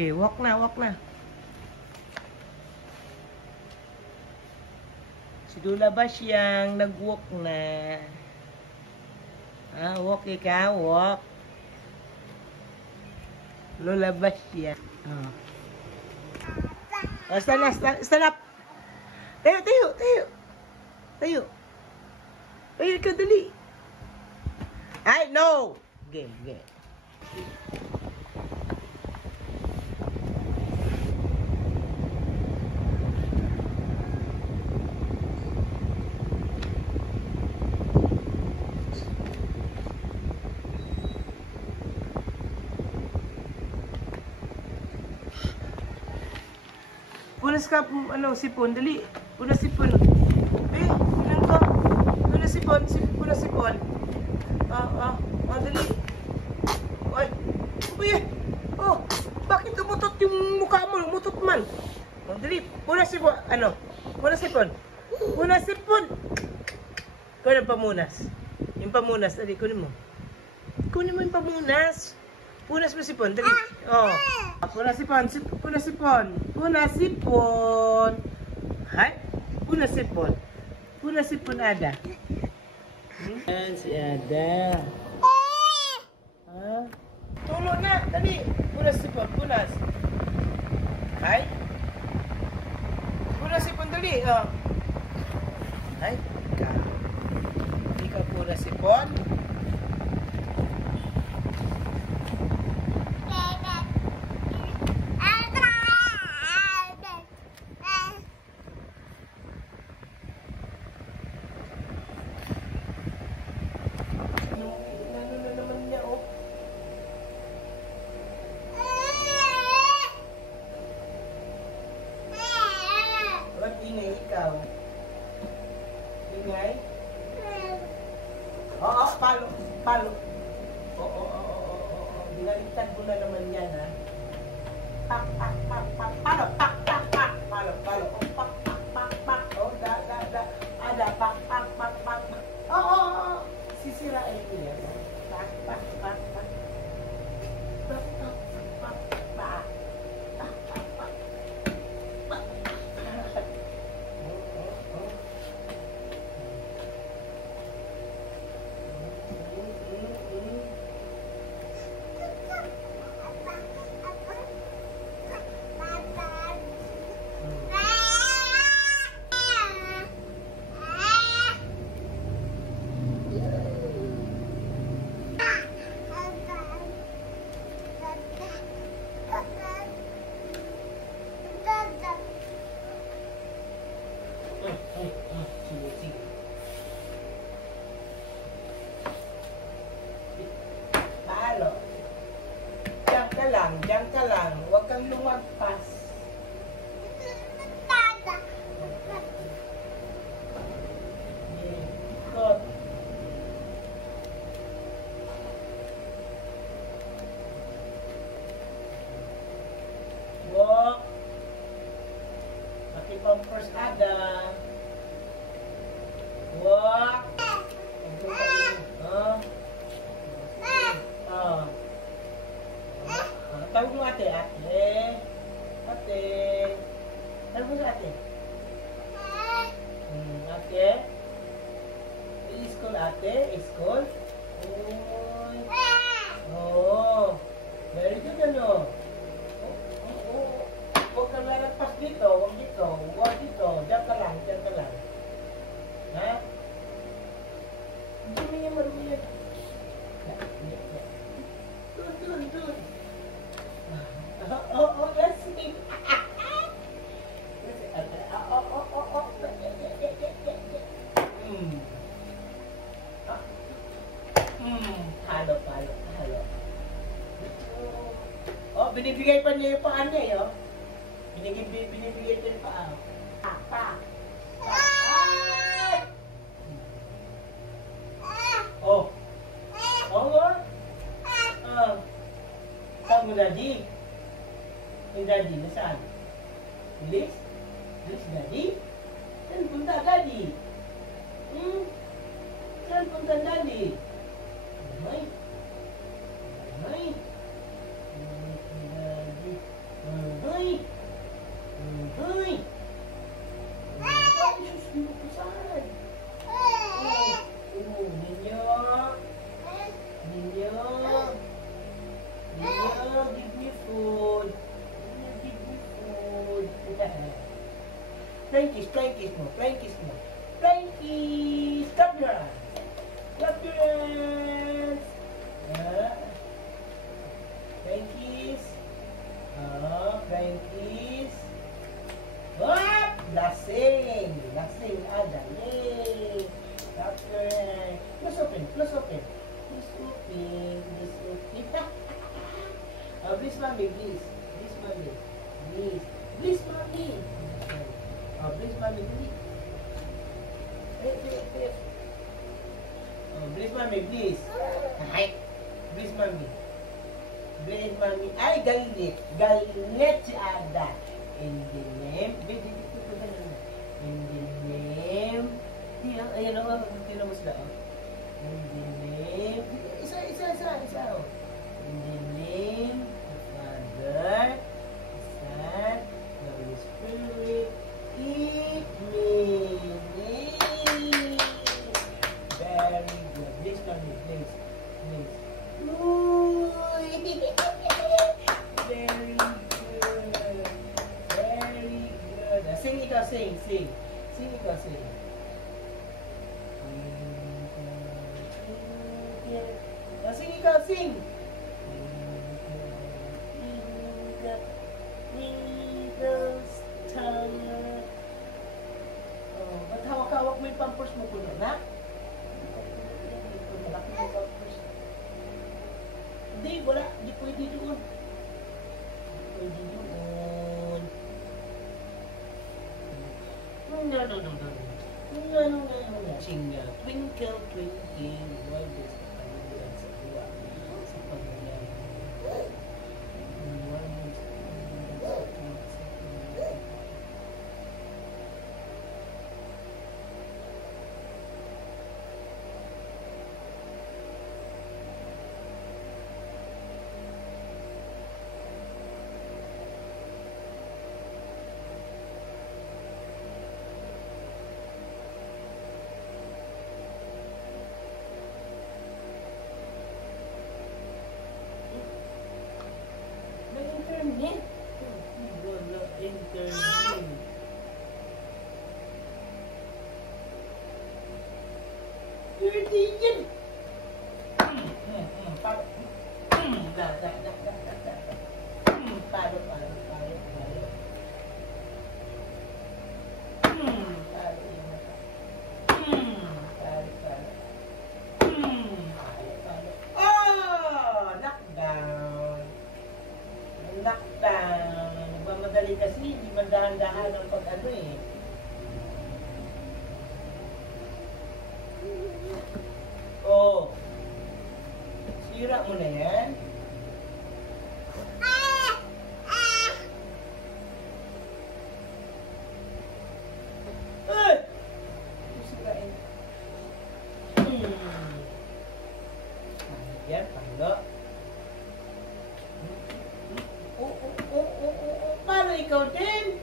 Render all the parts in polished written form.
Sige, walk na, walk na. Si Dula Basyang nag-walk na. Ah, walk ikaw, walk. Lola Basyang. Oh. Oh, stand up, stand up. Tayo, tayo, tayo. Tayo. Tayo ka, dali. Ay, no! Game, game. Punas ka, ano, sipon, dali. Punas sipon. Ilan ka? Punas sipon, punas sipon. Dali. Ay, uy, oh, bakit umutot yung mukha mo? Umutot man. Dali, punas sipon, ano? Punas sipon. Punas sipon. Kunin pamunas. Yung pamunas, dali, kunin mo. Kunin mo yung pamunas. Punas mo sipon, dali. Oh. Punas sipon, punas sipon. Punas sipon. Hay, punas sipon. Punas sipon Ada. Yan si Ada. Ha? Tulo na, dali. Punas sipon, punas. Hay. Punas sipon, dali. Oh. Hay, ikaw. Ikaw punas sipon. Ingay ikaw. Ingay? Oo, palo. Palo. Oo. Binaliktad mo na naman yan, ha? Pak. Palo. Pak. Palo. Oh, pak. Oh, da. Ada, pak. Oo. Sisirain ko yan. Pak. Palo. Diyan ka lang. Huwag kang lumagpas. Ikot. Walk. Pakipampers Ada. Walk. Tawag mo ate. Tawag mo ate. Ate. I-school ate. I-school. Uy. Oh. Very good ano. Huwag kang lalagpas dito. Huwag dito. Huwag dito. Diyan ka lang. Ha? Hindi mo niya marumi yan. Doon. Oh, let's see. Halo. Oh, binibigay pa niya yung paa niya, eh, oh. Binibigay niya yung paa. Pa. Oh. Saan mo, Daddy? Yung Daddy, nasaan? Bilis? Daddy? Saan punta, Daddy? Saan punta, Daddy? Daddy. kiss mo. Flying kiss mo. Flying kiss. Clap your hands. Clap your hands. Flying kiss. Flying kiss. What? Lasing. Lasing. Yay. Clap your hands. Close open. Close open. Please open. Please open. Please, mommy. Please. Please, mommy. Please. Please, mommy. Please, mommy. Please. Wait. Please, mommy. Please. Ay. Please, mommy. Please, mommy. Ay, galit. Galit si Ada. In the name. In the name. Ayan o. Tinan mo sila. In the name. Isa. In the name of Father, Son, the Holy Spirit, keep me. Very good. Please, mommy, please. Very good. Very good. Sing ikaw, sing. Sing ikaw, sing. Sing ikaw, sing. Eagles tired. Ba't hawak-hawak mo yung pampers mo po na? Hindi, wala. Hindi pwede doon. No. Sing twinkle, twinkle, why does the sun sa tuwa sa paglalang? Internet. Wala internet. Pwede yan. Palo. Lockdown. Nagmamadali kasi, hindi man dahan-dahan ang pag-ano eh. Sira mo na yan. Sirain. Yan, palo. Paano ikaw din?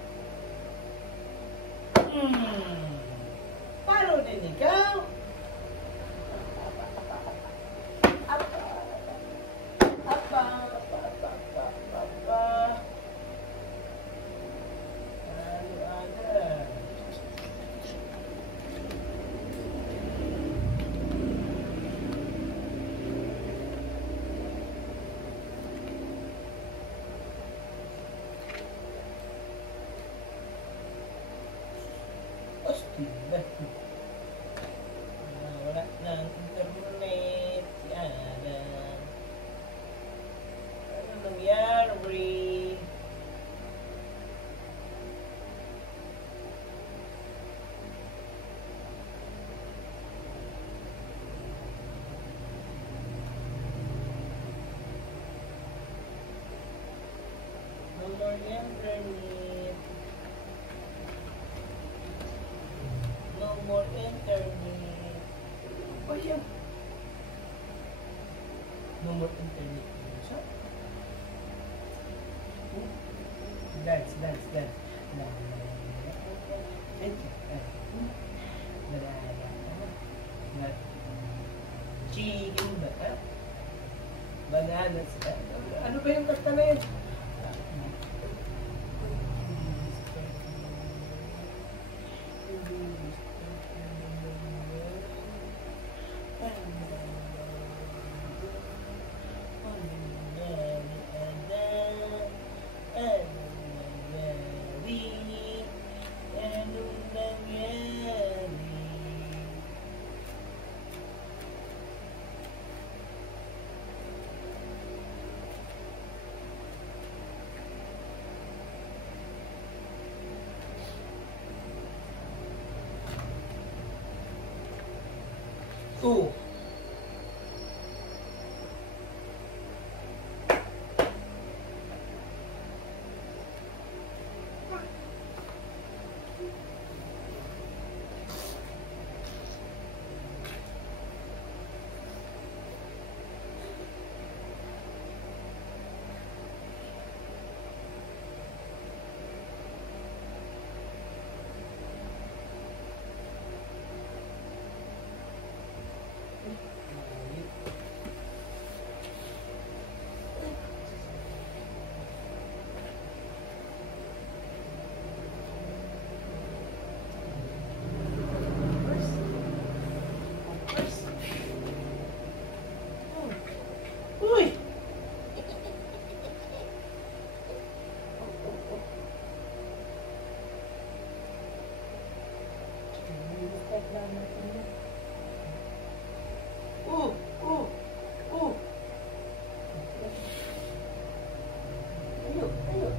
Paano din ikaw? Wala ng internet si Alan. Ano nangyari? No more internet. No more internet. Oh, yeah. No more internet. Dance. Chicken ba? Bananas. Ano ba yung kasta na yun? 2. Uy! Oh, oh, oh. Ayo, ayo.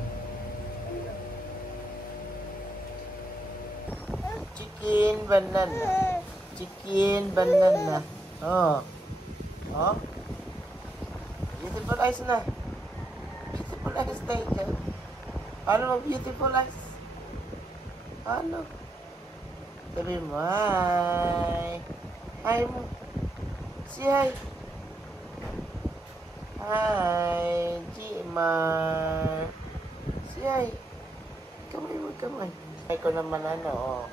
Chicken banana. Chicken banana. Oh. Oh. Beautiful eyes na. Beautiful eyes na ikaw. Ano mo beautiful eyes? Ano? Sabi mo, hi. Hi mo. Si hi. Hi, Gmar. Si hi. Kamay mo, kamay. Hi ko naman ano, oh.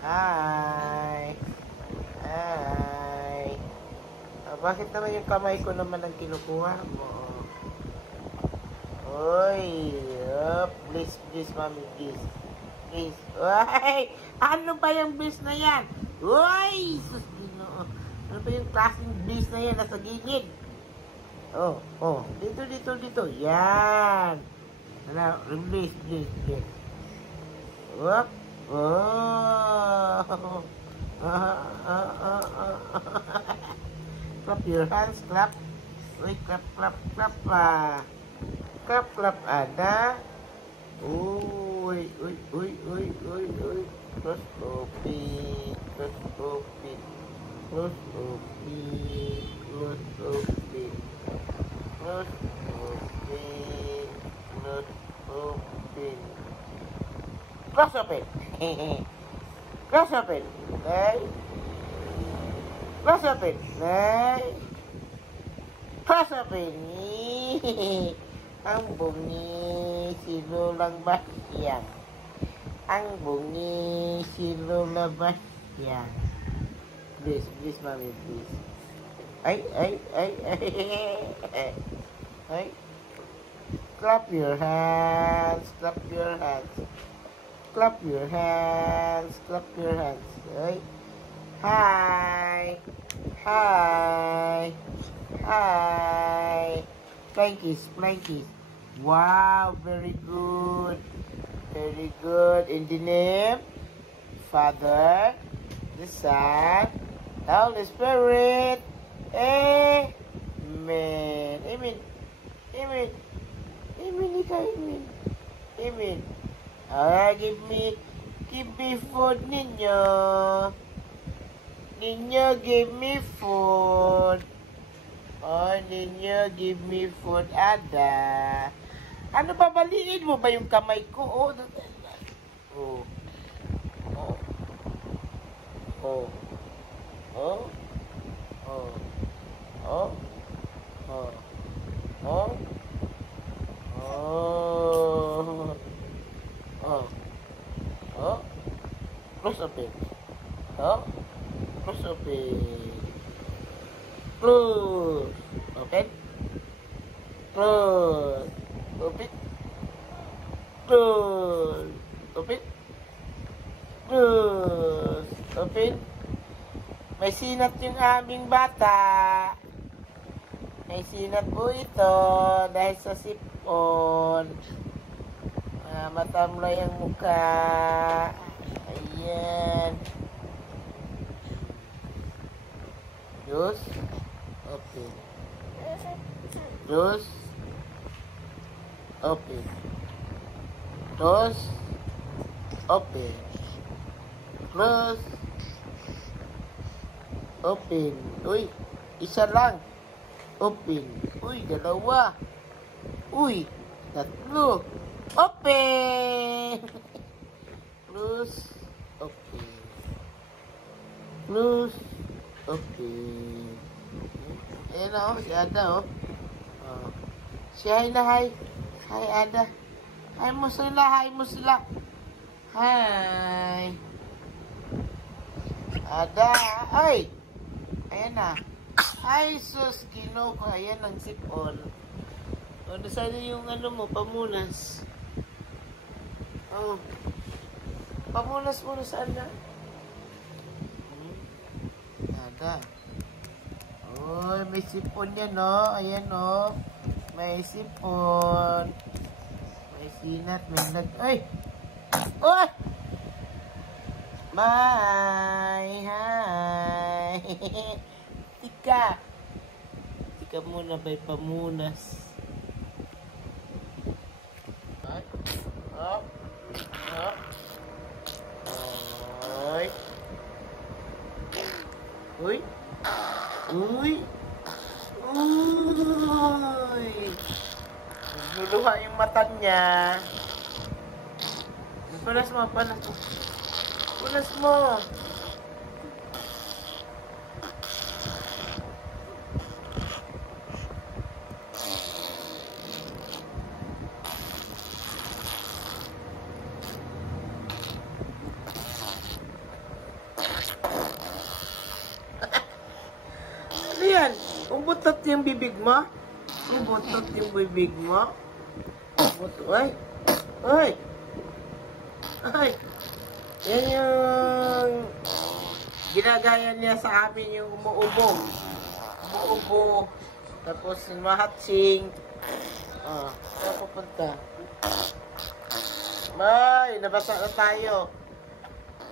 Hi. Hi. Bakit naman yung kamay ko naman ang kinukuha mo? Oy, please, please, mami, please. Please. Ay, ano ba yung bis na yan? Uy, susino. Ano ba yung klaseng bis na yan nasa gilid? Oh, oh, dito, dito, dito. Yan. Ano, release, please, please. Whoop. Oh. Clap your hands, clap. Uy, clap, clap, clap pa. Clap, clap, ada. Uy, uy, uy, uy, uy, uy. Close open, close open. Close open, close open. Close open, close open. Close open. Close open. Okay. Close open. Okay. Close open. Ang bungi si Lolang Bastian. Ang bungi si Lola Bastian. Please, please, mami, please. Ay, ay, ay, ay. Ay. Clap your hands. Clap your hands. Clap your hands. Clap your hands. Ay. Hi. Hi. Hi. Plankies, plankies. Wow, very good. Very good. In the name, Father, the Son, the Holy Spirit. Amen. Amen. Amen. Amen. Amen. Amen. Give me food, ninyo. Ninyo, give me food. Oh, ninyo, give me food, ada. Ano ba, baliin mo ba yung kamay ko? Oh, oh, oh, oh, oh, oh, oh, oh, oh, oh, oh, oh, close open, oh, close open. Close. Open. Close. Open. Close. Open. Close. Open. May sinat yung aming bata. May sinat po ito dahil sa sipon. Matamlay ang mukha. Ayan. Close. Open. Close. Open. Close. Open. Close. Open. Uy, isa lang. Open. Uy, dalawa. Uy, tatlo. Open. Close. Open. Close. Open. Ayan na si Ada Si hi na hi. Hi Ada. Hi mo sila, hi mo sila. Hi. Ada, ay. Ayan na. Ay, sus, ko. Ayan ang sipon. Nasaan yung mo, pamunas. Pamunas mo na saan na? Ada. Uy, may sipon yan, no? Ayan, no? May sipon. May sinat, may ay! Uy! Hi! Tika! Tika muna ba'y pamunas? Up! Uy! Uy! Uy! Uy! Nagluluha yung mata niya. Panas mo, panas mo. Panas mo. Ano yan? Umutot yung bibig mo? Umutot yung bibig mo? Umutot. Ay! Ay! Ay! Yan yung ginagaya niya sa amin yung umuubo. Umuubo. Tapos mahatsing. Saan pupunta? Ay, nabasa na tayo.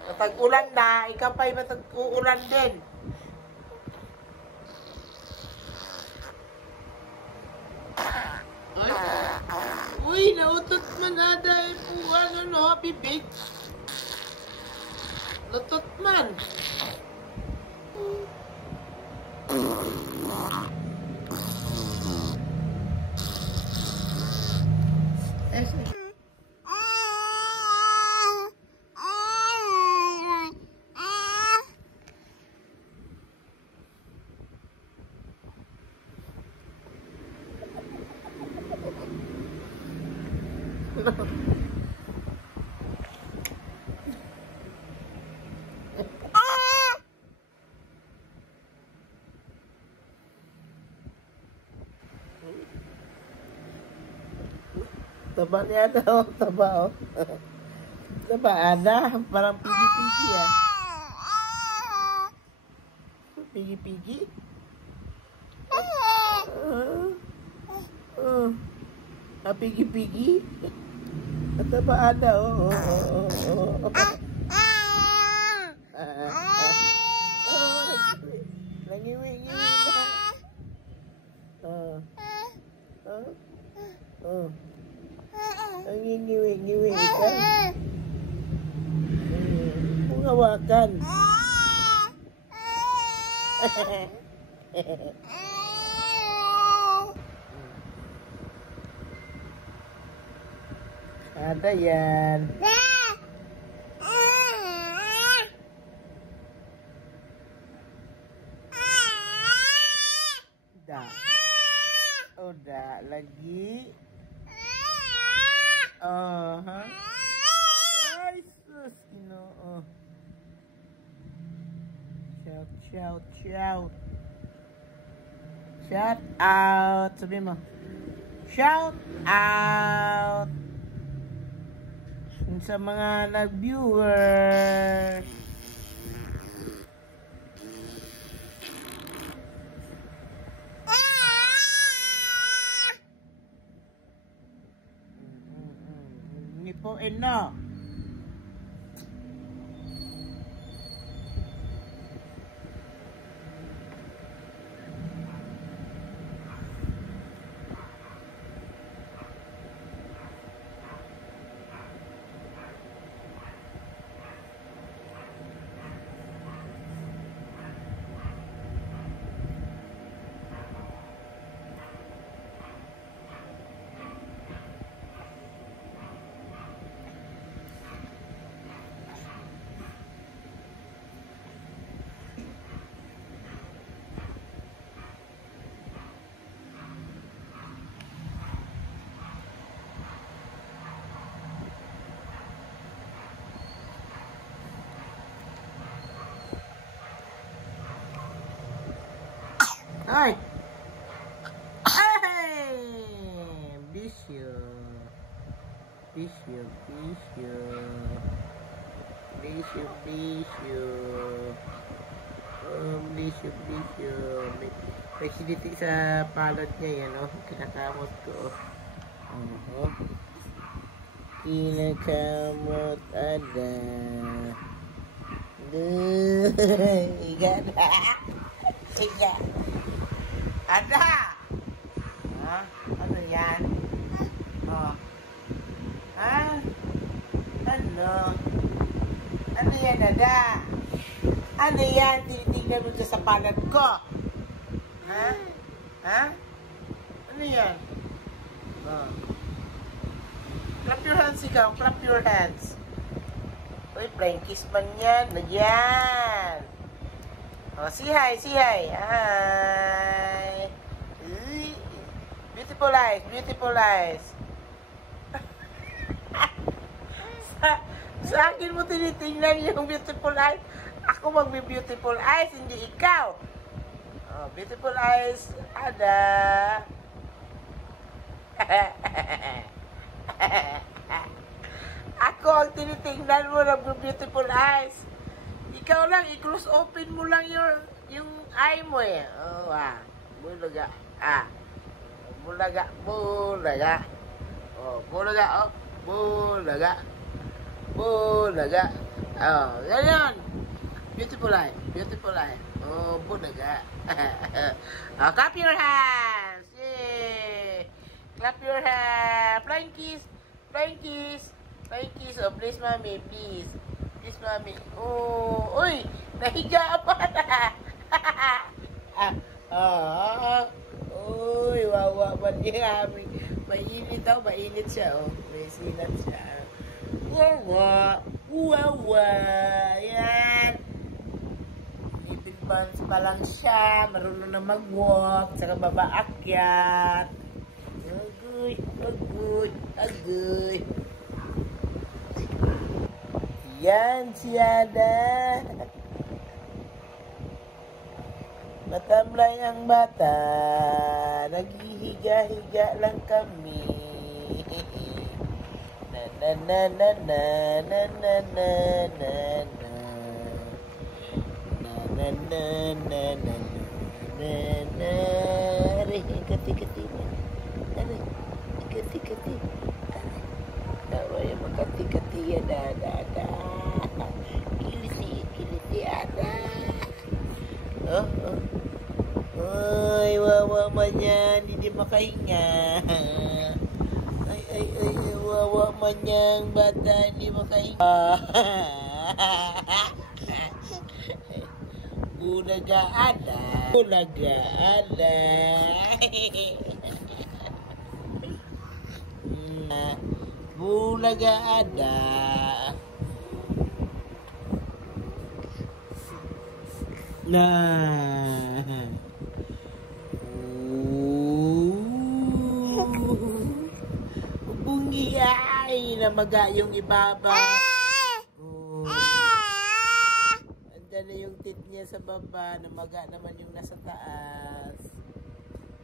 Natag-ulan na. Ikaw pa'y matag-uulan din. Ay. Uy, nautot man na dahil po bibig. Nautot man. Taba niya daw, taba Taba ada, parang pigi-pigi Pigi-pigi? Pigi-pigi? Taba ada, Nangiwi-ngiwi Nangingiwi-ngiwi ka. Hawakan. Ada yan. Udah lagi. Ay, sus, Ginoo. Shout out. Sabi mo. Shout out sa mga nag-viewers. Nipoin na. Ay! Ay! Bisyo. Bisyo, bisyo. Bisyo, bisyo. Bisyo, bisyo. May siniti sa palad niya yan, oh. Kinakamot ko, oh. Kinakamot, ada. Iga na. Iga. Ada! Ha? Ano yan? Oh. Ha? Ano? Ano yan, Ada? Ano yan? Tinitignan mo dyan sa palad ko? Ha? Ha? Ano yan? Oh. Clap your hands, ikaw. Clap your hands. Uy, flying kiss man yan. Nagyan. Oh, say hi, say hi. Hi. Uy. Beautiful eyes, beautiful eyes. sa akin mo tinitingnan yung beautiful eyes. Ako magbe-beautiful eyes, hindi ikaw. Oh, beautiful eyes, Ada. Ako ang tinitingnan mo ng beautiful eyes. Ikaw lang, i-close open mo lang yung eye mo eh. Oh, bulaga. Bulaga, bulaga. Oh, bulaga, oh. Bulaga. Bulaga. Oh, ganyan. Beautiful eye. Beautiful eye. Oh, bulaga. Oh, clap your hands. Yay. Clap your hands. Flying kiss. Flying kiss. Flying kiss. Oh, please, mommy. Please. Please, mommy. Oh, uy. Nahiga pa na. Uy, wawa ba niya? Mainit daw. Mainit siya. Oh, may sinat siya. Wawa. Wawa. Yan. 11 months pa lang siya. Marunong na mag-walk. Saka babaakyat. Agoy. Agoy. Agoy. Yan si Ada. Matamlay ang bata. Naghihiga-higa lang kami. Na na na na na na na na na na na na na na na na. Aray, kati-kati na. Aray, kati-kati. Tawa yung makati-kati yan, Ada. Kiliti, Ada. Oh. Ay, wawa man yan. Hindi makahinga. Ay, wawa man yan. Bata, hindi makahinga. Bulaga, Ada. Bulaga, Ada. Bulaga, Ada. Nah. Bungi ay na magayong ibaba. Andiyan na yung tit niya sa baba. Namaga naman yung nasa taas.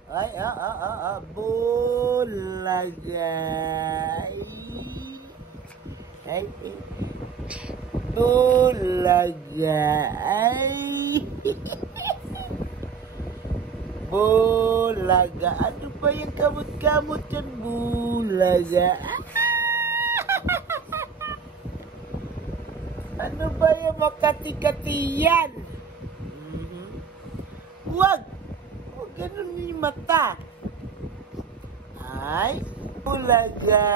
Ay, bulaga. Ay, bulaga. Ay. Bulaga. Ano ba yung kamot-kamot yan? Bulaga. Ano ba yung makati-kati yan? Huwag! Huwag ganun yung mata. Ay, bulaga.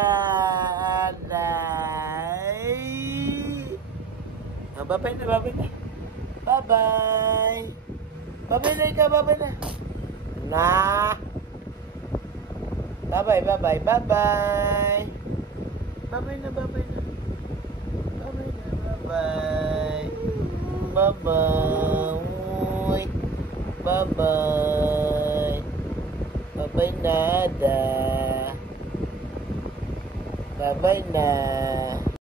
Ay. Babay na, babay na. Bye-bye. Babay na ikaw, babay na. Nah. Bye-bye, bye-bye, bye-bye. Bye-bye na, bye-bye na. Bye-bye na, bye-bye. Bye-bye. Bye-bye. Bye-bye na, Ada. Bye-bye na.